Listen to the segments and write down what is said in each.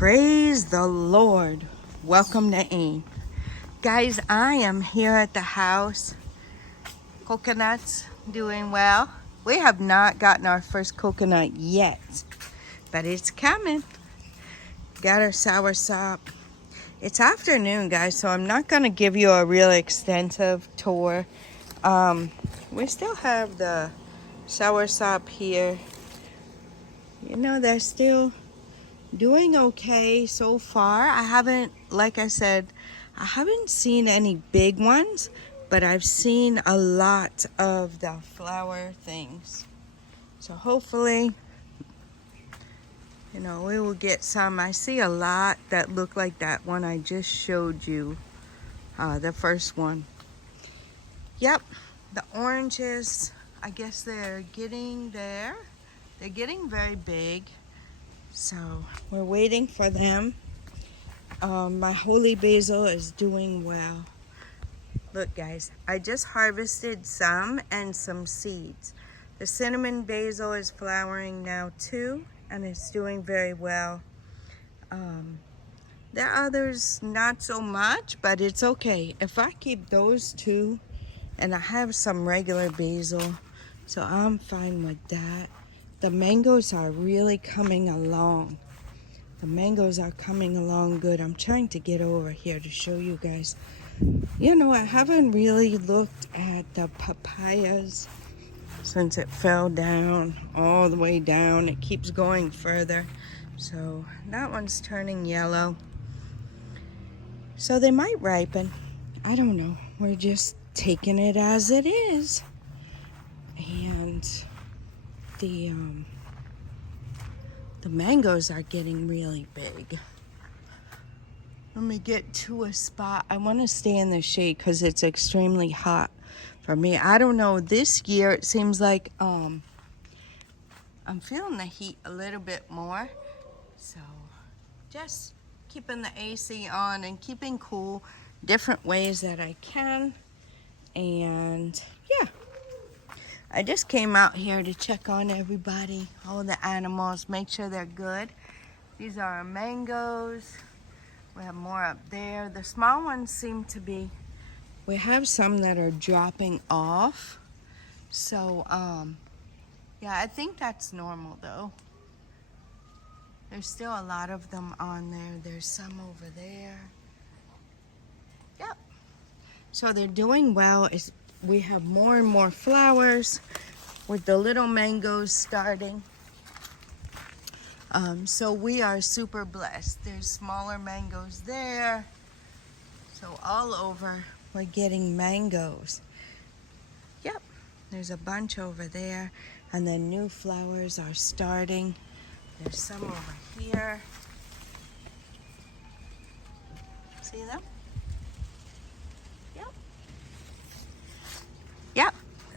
Praise the Lord. Welcome to AIM. Guys, I am here at the house. Coconuts doing well. We have not gotten our first coconut yet, but it's coming. Got our soursop. It's afternoon, guys, so I'm not going to give you a real extensive tour. We still have the soursop here. You know, they're still doing okay so far. I haven't, like I said, I haven't seen any big ones, but I've seen a lot of the flower things. So hopefully, you know, we will get some. I see a lot that look like that one I just showed you, the first one. Yep, the oranges, I guess they're getting there. They're getting very big. So we're waiting for them. My holy basil is doing well. Look, guys, I just harvested some and some seeds. The cinnamon basil is flowering now too, and it's doing very well. There are others not so much, but it's okay. If I keep those two, and I have some regular basil, so I'm fine with that. The mangoes are really coming along. The mangoes are coming along good. I'm trying to get over here to show you guys. You know, I haven't really looked at the papayas since it fell down, all the way down. It keeps going further. So that one's turning yellow. So they might ripen. I don't know. We're just taking it as it is. And the mangoes are getting really big. Let me get to a spot. I want to stay in the shade because it's extremely hot for me. I don't know, this year it seems like I'm feeling the heat a little bit more. So just keeping the AC on and keeping cool different ways that I can. And yeah, I just came out here to check on everybody, all the animals, make sure they're good. These are our mangoes. We have more up there. The small ones seem to be, we have some that are dropping off. So, yeah, I think that's normal though. There's still a lot of them on there. There's some over there. Yep. So they're doing well. We have more and more flowers with the little mangoes starting. So we are super blessed. There's smaller mangoes there. So all over we're getting mangoes. Yep, there's a bunch over there. And then new flowers are starting. There's some over here. See them? Yep.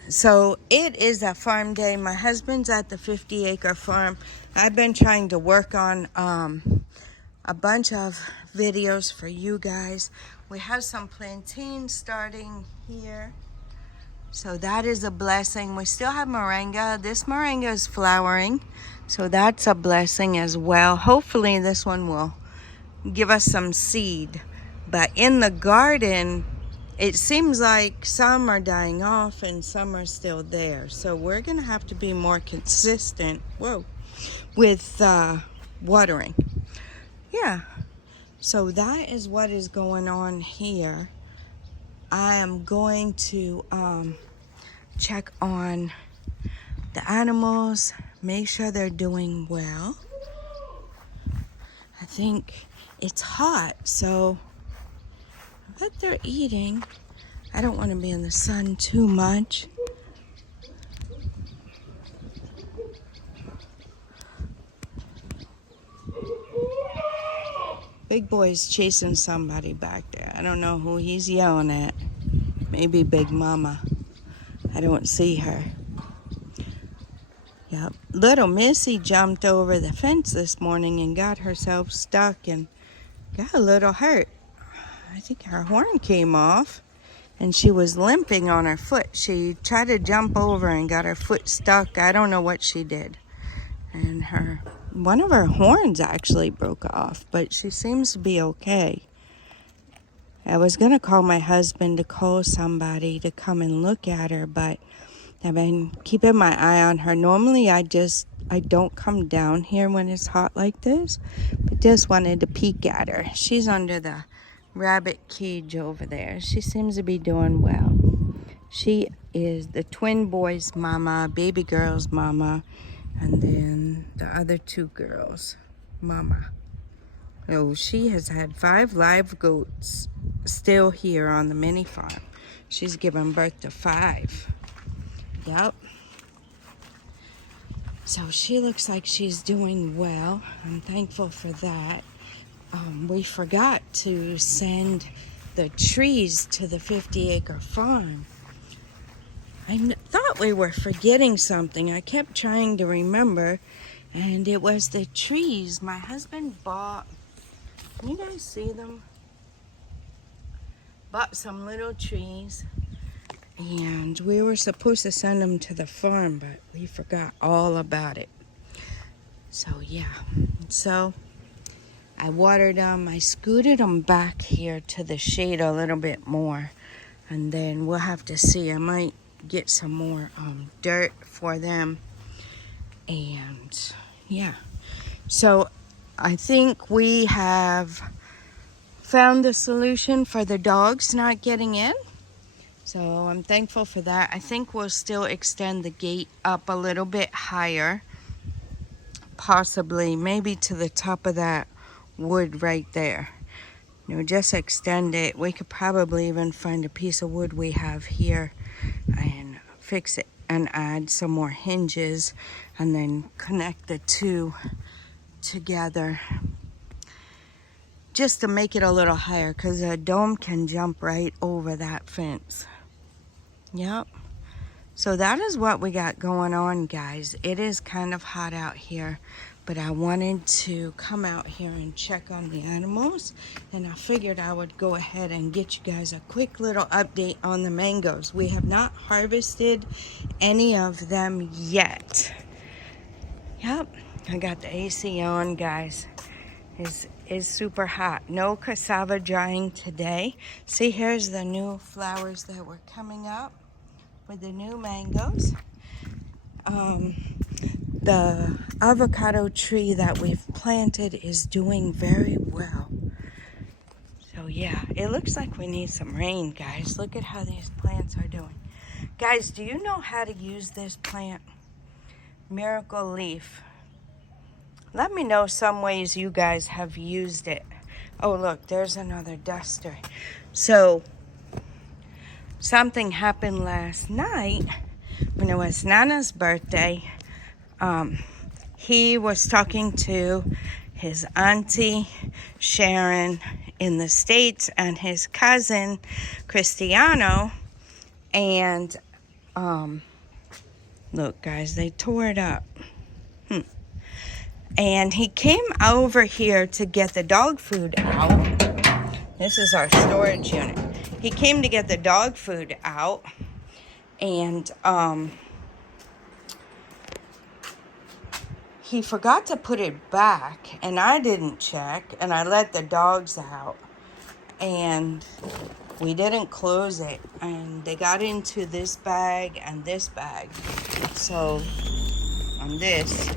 So it is a farm day. My husband's at the 50-acre farm. I've been trying to work on a bunch of videos for you guys. We have some plantains starting here. So that is a blessing. We still have moringa. This moringa is flowering. So that's a blessing as well. Hopefully this one will give us some seed. But in the garden, it seems like some are dying off and some are still there. So we're going to have to be more consistent, with watering. Yeah. So that is what is going on here. I am going to check on the animals, make sure they're doing well. I think it's hot, so I bet they're eating. I don't want to be in the sun too much. Big boy's chasing somebody back there. I don't know who he's yelling at. Maybe Big Mama. I don't see her. Yep. Little Missy jumped over the fence this morning and got herself stuck and got a little hurt. I think her horn came off and she was limping on her foot. She tried to jump over and got her foot stuck. I don't know what she did. And her One of her horns actually broke off, but she seems to be okay. I was going to call my husband to call somebody to come and look at her, but I've been keeping my eye on her. Normally, I don't come down here when it's hot like this, but just wanted to peek at her. She's under the rabbit cage over there. She seems to be doing well. She is the twin boys' mama, baby girl's mama, and then the other two girls' mama. Oh, she has had 5 live goats still here on the mini farm. She's given birth to 5. Yep. So she looks like she's doing well. I'm thankful for that. We forgot to send the trees to the 50-acre farm. I thought we were forgetting something. I kept trying to remember, and it was the trees. My husband bought, can you guys see them? Bought some little trees, and we were supposed to send them to the farm, but we forgot all about it. So yeah, so I watered them. I scooted them back here to the shade a little bit more, and then we'll have to see. I might get some more dirt for them, and yeah. So I think we have found the solution for the dogs not getting in. So I'm thankful for that. I think we'll still extend the gate up a little bit higher, possibly maybe to the top of that wood right there. You know, just extend it. We could probably even find a piece of wood we have here and fix it and add some more hinges and then connect the two together just to make it a little higher, because a dome can jump right over that fence. Yep. So that is what we got going on, guys. It is kind of hot out here, but I wanted to come out here and check on the animals, and I figured I would go ahead and get you guys a quick little update on the mangoes. We have not harvested any of them yet. Yep, I got the AC on, guys. Is super hot. No cassava drying today. See, here's the new flowers that were coming up with the new mangoes. The avocado tree that we've planted is doing very well. So yeah, it looks like we need some rain, guys. Look at how these plants are doing. Guys, do you know how to use this plant? Miracle Leaf. Let me know some ways you guys have used it. Oh, look, there's another duster. So, something happened last night when it was Nana's birthday. He was talking to his auntie, Sharon, in the States, and his cousin, Cristiano. And, look, guys, they tore it up. And he came over here to get the dog food out. This is our storage unit. He came to get the dog food out, and he forgot to put it back, and I didn't check, and I let the dogs out, and we didn't close it, and they got into this bag and this bag. So on this.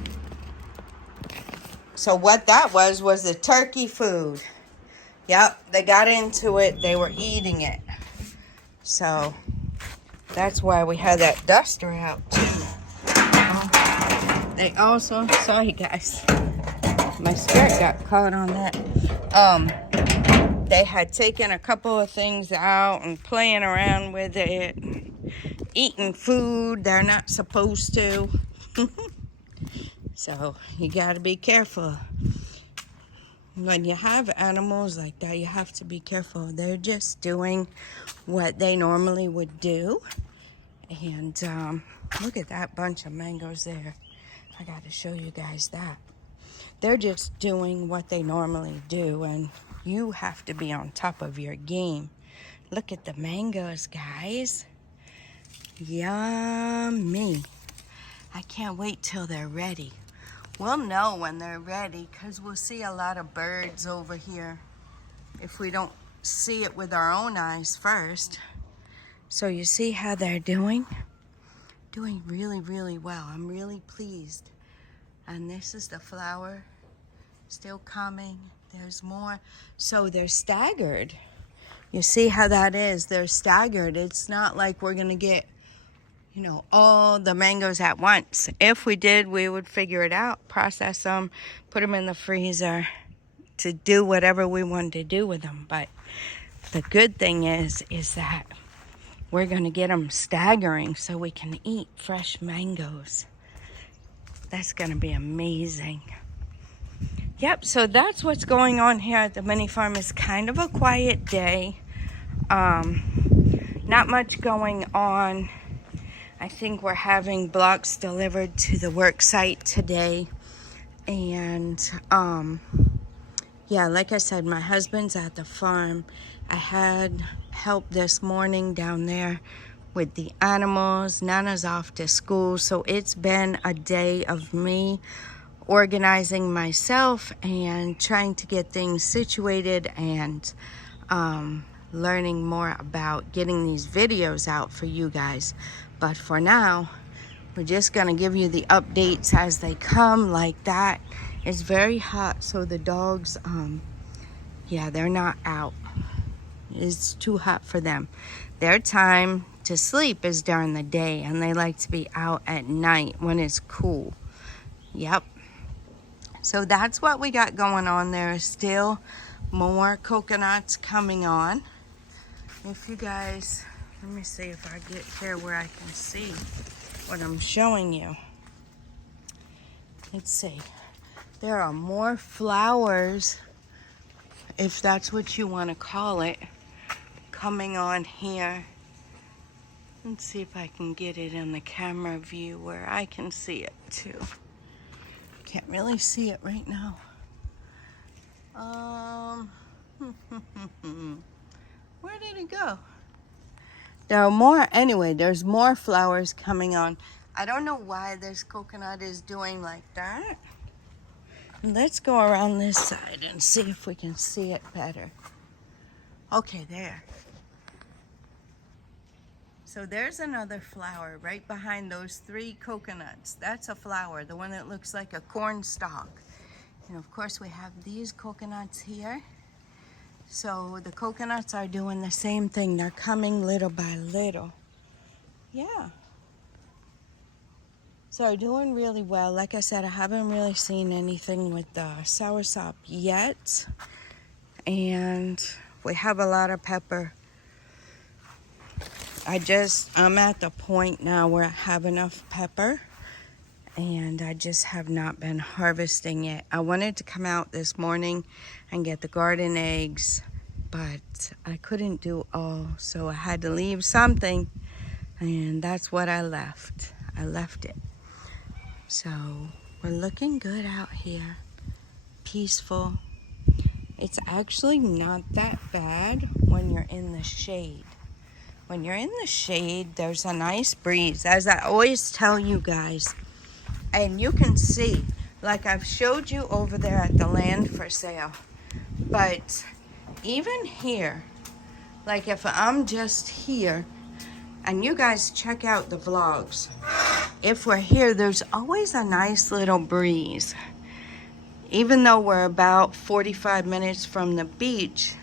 So what that was the turkey food. Yep, they got into it. They were eating it. So that's why we had that duster out too. They also, sorry guys, my skirt got caught on that. They had taken a couple of things out and playing around with it, eating food they're not supposed to. So you gotta be careful. When you have animals like that, you have to be careful. They're just doing what they normally would do. And look at that bunch of mangoes there. I gotta show you guys that. They're just doing what they normally do, and you have to be on top of your game. Look at the mangoes, guys. Yummy. I can't wait till they're ready. We'll know when they're ready because we'll see a lot of birds over here if we don't see it with our own eyes first. So you see how they're doing? Doing really, really well. I'm really pleased. And this is the flower still coming. There's more. So they're staggered. You see how that is? They're staggered. It's not like we're going to get, you know, all the mangoes at once. If we did, we would figure it out, process them, put them in the freezer to do whatever we wanted to do with them. But the good thing is that we're going to get them staggering so we can eat fresh mangoes. That's going to be amazing. Yep, so that's what's going on here at the mini farm. It's kind of a quiet day. Not much going on. I think we're having blocks delivered to the work site today. And yeah, like I said, my husband's at the farm. I had help this morning down there with the animals. Nana's off to school, so it's been a day of me organizing myself and trying to get things situated and learning more about getting these videos out for you guys. But for now, we're just gonna give you the updates as they come like that. It's very hot, so the dogs, yeah, they're not out. It's too hot for them. Their time to sleep is during the day, and they like to be out at night when it's cool. Yep. So that's what we got going on. There is still more coconuts coming on. If you guys, let me see if I get here where I can see what I'm showing you. Let's see. There are more flowers, if that's what you want to call it, coming on here. Let's see if I can get it in the camera view where I can see it too. Can't really see it right now. Where did it go? There are more, anyway, there's more flowers coming on. I don't know why this coconut is doing like that. Let's go around this side and see if we can see it better. Okay, there. So there's another flower right behind those 3 coconuts. That's a flower, the one that looks like a corn stalk. And of course we have these coconuts here. So the coconuts are doing the same thing. They're coming little by little. Yeah. So they're doing really well. Like I said, I haven't really seen anything with the soursop yet. And we have a lot of pepper. I'm at the point now where I have enough pepper, and I just have not been harvesting it. I wanted to come out this morning and get the garden eggs, but I couldn't do all, so I had to leave something, and that's what I left. I left it. So we're looking good out here. Peaceful. It's actually not that bad when you're in the shade. When you're in the shade, there's a nice breeze, as I always tell you guys. And you can see, like I've showed you over there at the land for sale. But even here, like if I'm just here, and you guys check out the vlogs, if we're here, there's always a nice little breeze. Even though we're about 45 minutes from the beach,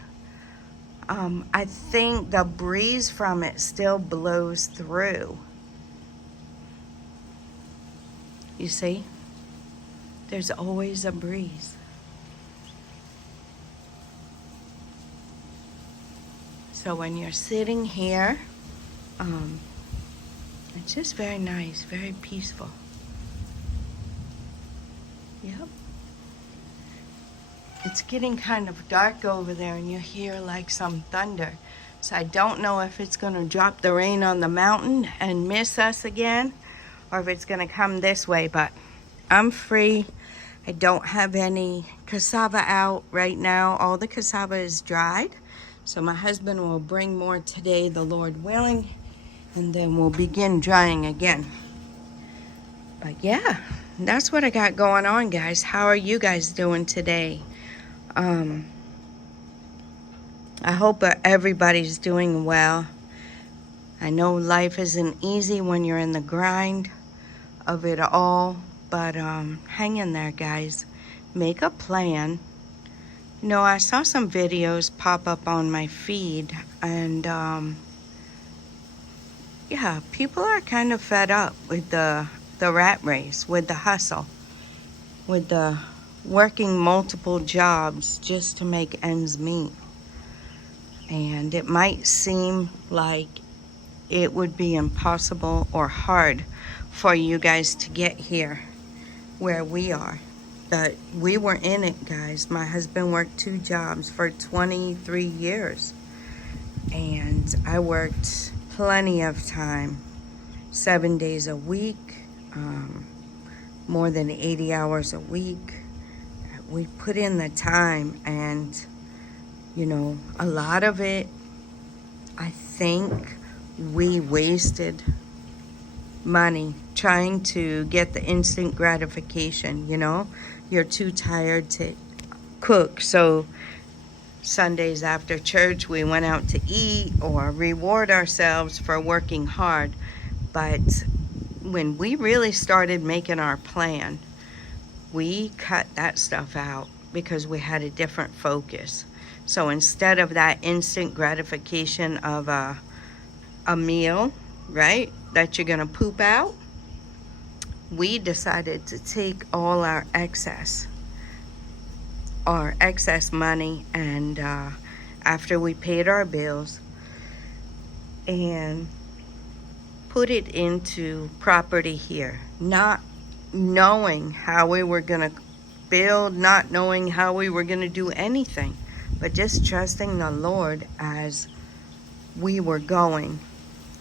I think the breeze from it still blows through. You see? There's always a breeze. So when you're sitting here, it's just very nice, very peaceful. Yep. It's getting kind of dark over there, and you hear like some thunder. So I don't know if it's going to drop the rain on the mountain and miss us again, or if it's going to come this way. But I'm free. I don't have any cassava out right now. All the cassava is dried. So my husband will bring more today, the Lord willing, and then we'll begin drying again. But yeah, that's what I got going on, guys. How are you guys doing today? I hope everybody's doing well. I know life isn't easy when you're in the grind of it all, but hang in there, guys. Make a plan. You know, I saw some videos pop up on my feed, and yeah, people are kind of fed up with the rat race, with the hustle, with the working multiple jobs just to make ends meet. And it might seem like it would be impossible or hard for you guys to get here where we are. But we were in it, guys. My husband worked 2 jobs for 23 years. And I worked plenty of time, 7 days a week, more than 80 hours a week. We put in the time, and you know, a lot of it, I think we wasted money trying to get the instant gratification. You know, you're too tired to cook, so Sundays after church we went out to eat or reward ourselves for working hard. But when we really started making our plan, we cut that stuff out because we had a different focus. So instead of that instant gratification of a meal, right, that you're gonna poop out, we decided to take all our excess money, and after we paid our bills, and put it into property here, not knowing how we were gonna build, not knowing how we were gonna do anything, but just trusting the Lord as we were going.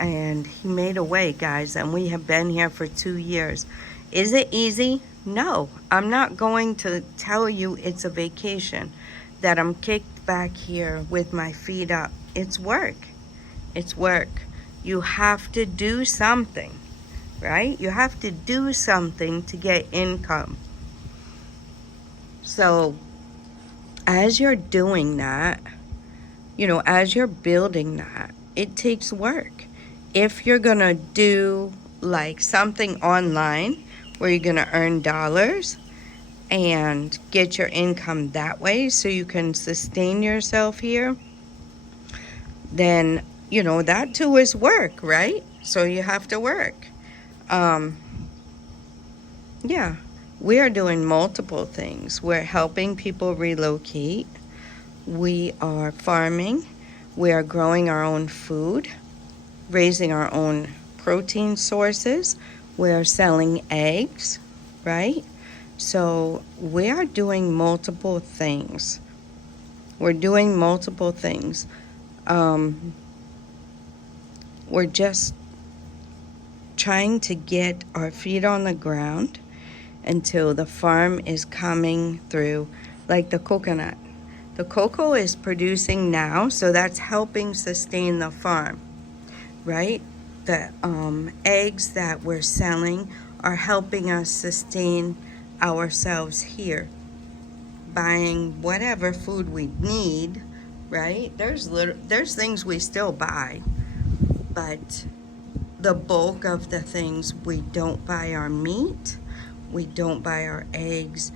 And He made a way, guys, and we have been here for 2 years. Is it easy? No. I'm not going to tell you it's a vacation, that I'm kicked back here with my feet up. It's work. It's work. You have to do something, right? You have to do something to get income. So as you're doing that, you know, as you're building that, it takes work. If you're gonna do like something online where you're gonna earn dollars and get your income that way so you can sustain yourself here, then, you know, that too is work, right? So you have to work. Yeah, we are doing multiple things. We're helping people relocate. We are farming. We are growing our own food, raising our own protein sources. We are selling eggs, right? So we are doing multiple things. We're doing multiple things. We're just trying to get our feet on the ground until the farm is coming through, like the coconut. The cocoa is producing now, so that's helping sustain the farm, right? The eggs that we're selling are helping us sustain ourselves here, buying whatever food we need, right? There's things we still buy, but the bulk of the things, we don't buy our meat, we don't buy our eggs,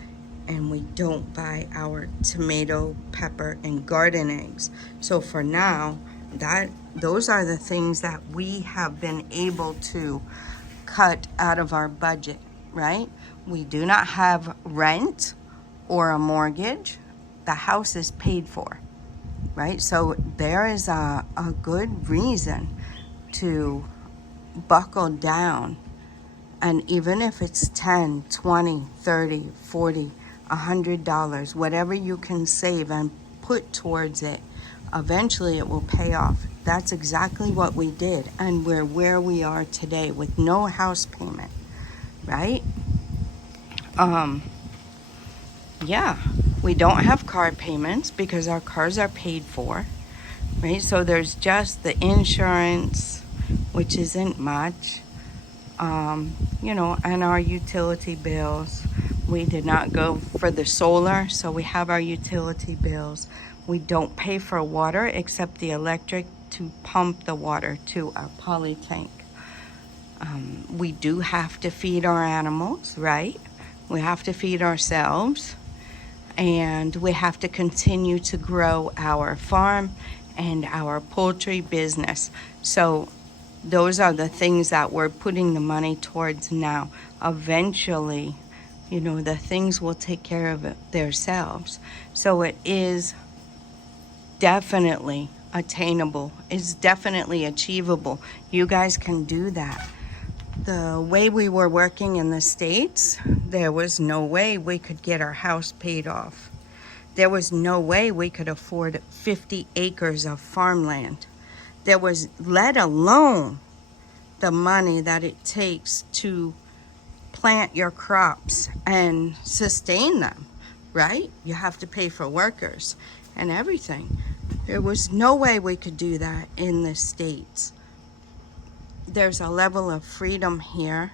and we don't buy our tomato, pepper, and garden eggs. So for now, those are the things that we have been able to cut out of our budget, right? We do not have rent or a mortgage. The house is paid for, right? So there is a good reason to buckle down. And even if it's 10, 20, 30, 40, $100, whatever you can save and put towards it, eventually it will pay off. That's exactly what we did. And we're where we are today with no house payment, right? Yeah, we don't have car payments because our cars are paid for, right? So there's just the insurance, which isn't much. you know, and our utility bills. We did not go for the solar, so we have our utility bills. We don't pay for water except the electric to pump the water to our poly tank. We do have to feed our animals, right? We have to feed ourselves, and we have to continue to grow our farm and our poultry business. So those are the things that we're putting the money towards now. Eventually, you know, the things will take care of it themselves. So it is definitely attainable. It's definitely achievable. You guys can do that. The way we were working in the States, there was no way we could get our house paid off. There was no way we could afford 50 acres of farmland. There was, let alone the money that it takes to plant your crops and sustain them, right? You have to pay for workers and everything. There was no way we could do that in the States. There's a level of freedom here,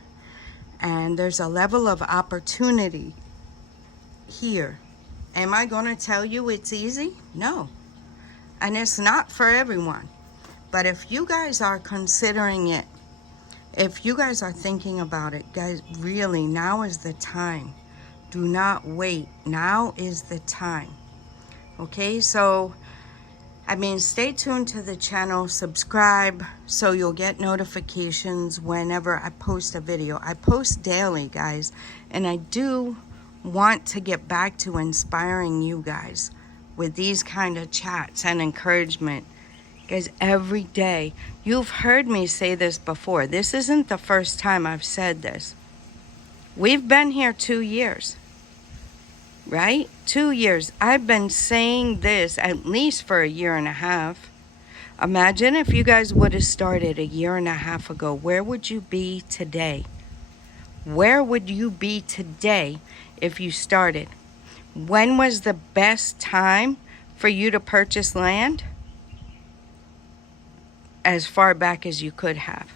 and there's a level of opportunity here. Am I going to tell you it's easy? No. And it's not for everyone. But if you guys are considering it, if you guys are thinking about it, guys, really, now is the time. Do not wait. Now is the time. Okay, so I mean, stay tuned to the channel, subscribe so you'll get notifications whenever I post a video. I post daily, guys, and I do want to get back to inspiring you guys with these kind of chats and encouragement. Guys, every day, you've heard me say this before. This isn't the first time I've said this. We've been here 2 years. Right? 2 years. I've been saying this at least for 1.5 years. Imagine if you guys would have started 1.5 years ago. Where would you be today? Where would you be today if you started? When was the best time for you to purchase land? As far back as you could have.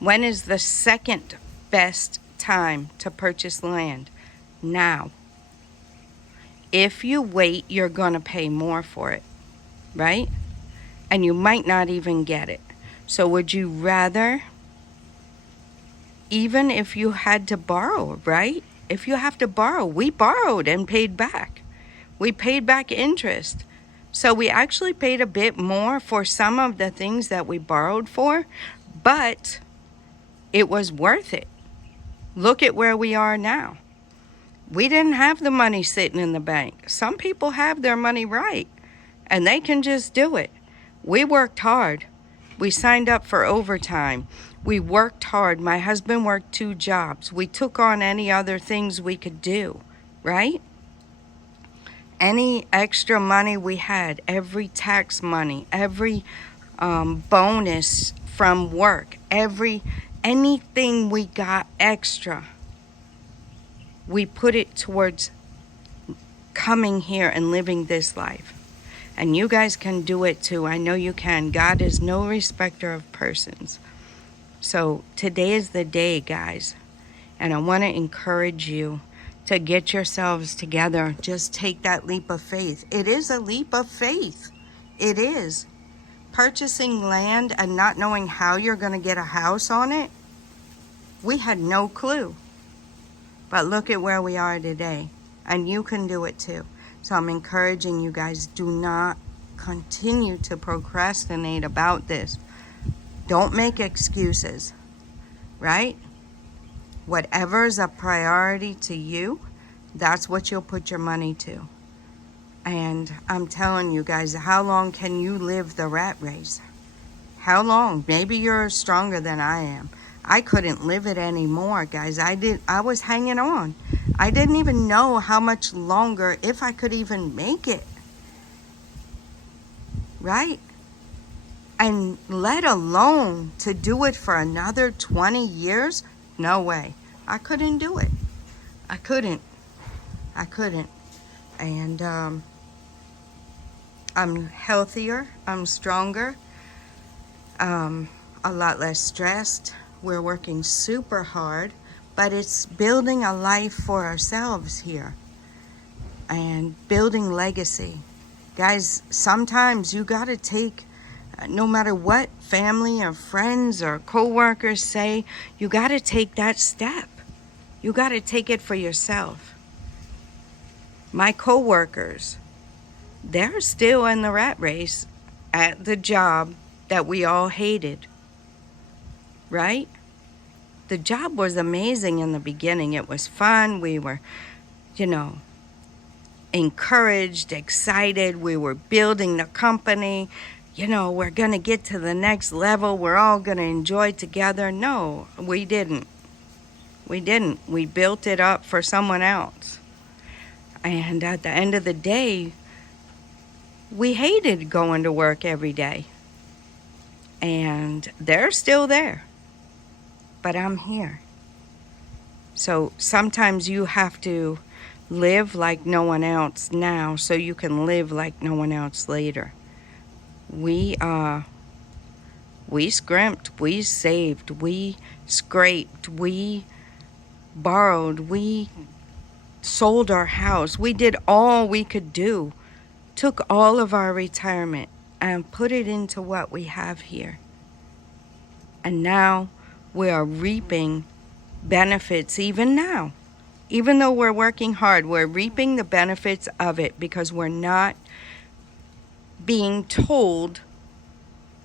When is the second best time to purchase land? Now. If you wait, you're going to pay more for it, right? And you might not even get it. So would you rather, even if you had to borrow, right? If you have to borrow, we borrowed and paid back. We paid back interest. So we actually paid a bit more for some of the things that we borrowed for, but it was worth it. Look at where we are now. We didn't have the money sitting in the bank. Some people have their money right, and they can just do it. We worked hard. We signed up for overtime. We worked hard. My husband worked 2 jobs. We took on any other things we could do, right? Any extra money we had, every tax money, every bonus from work, anything we got extra, we put it towards coming here and living this life. And you guys can do it too. I know you can. God is no respecter of persons. So today is the day, guys. And I want to encourage you to get yourselves together. Just take that leap of faith. It is a leap of faith. It is. Purchasing land and not knowing how you're going to get a house on it, we had no clue. But look at where we are today. And you can do it too. So I'm encouraging you guys, do not continue to procrastinate about this. Don't make excuses, right? Whatever is a priority to you, that's what you'll put your money to. And I'm telling you guys, how long can you live the rat race? How long? Maybe you're stronger than I am. I couldn't live it anymore, guys. I was hanging on. I didn't even know how much longer, if I could even make it. Right? And let alone to do it for another 20 years? No way. I couldn't do it. I couldn't. And I'm healthier. I'm stronger. A lot less stressed. we're working super hard, but it's building a life for ourselves here and building legacy. Guys, sometimes you got to take, no matter what family or friends or co-workers say, you got to take that step. You got to take it for yourself. My co-workers, they're still in the rat race at the job that we all hated, right? The job was amazing in the beginning. It was fun. We were, encouraged, excited. We were building the company. We're going to get to the next level. We're all going to enjoy together. No, we didn't. We didn't. We built it up for someone else. And at the end of the day, we hated going to work every day. And they're still there. But I'm here. So sometimes you have to live like no one else now so you can live like no one else later. We scrimped, we saved, we scraped, we borrowed, we sold our house. We did all we could do. Took all of our retirement and put it into what we have here. And now we are reaping benefits even now. Even though we're working hard, we're reaping the benefits of it because we're not being told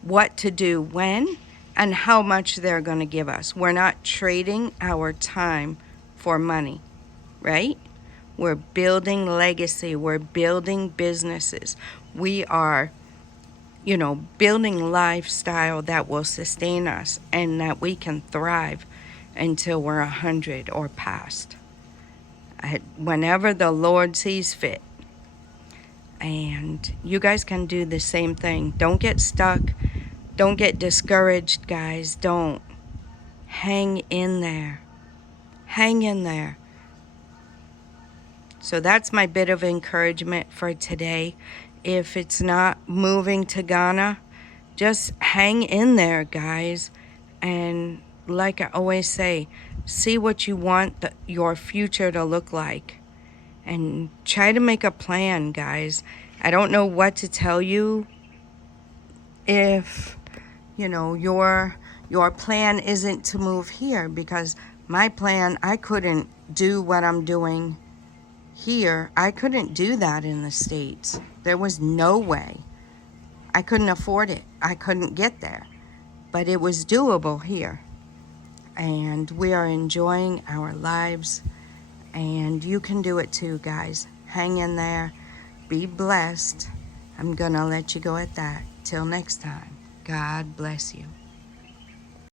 what to do when and how much they're going to give us. We're not trading our time for money, right? We're building legacy. We're building businesses. We are, building lifestyle that will sustain us and that we can thrive until we're 100 or past. Whenever the Lord sees fit. And you guys can do the same thing. Don't get stuck. Don't get discouraged, guys. Don't. Hang in there. Hang in there. So that's my bit of encouragement for today. If it's not moving to Ghana, just hang in there, guys. And like I always say, see what you want your future to look like. And try to make a plan, guys. I don't know what to tell you if, your plan isn't to move here, because my plan, I couldn't do what I'm doing here. I couldn't do that in the States. There was no way. I couldn't afford it. I couldn't get there. But it was doable here. And we are enjoying our lives. And you can do it too, guys. Hang in there. Be blessed. I'm going to let you go at that. Till next time. God bless you.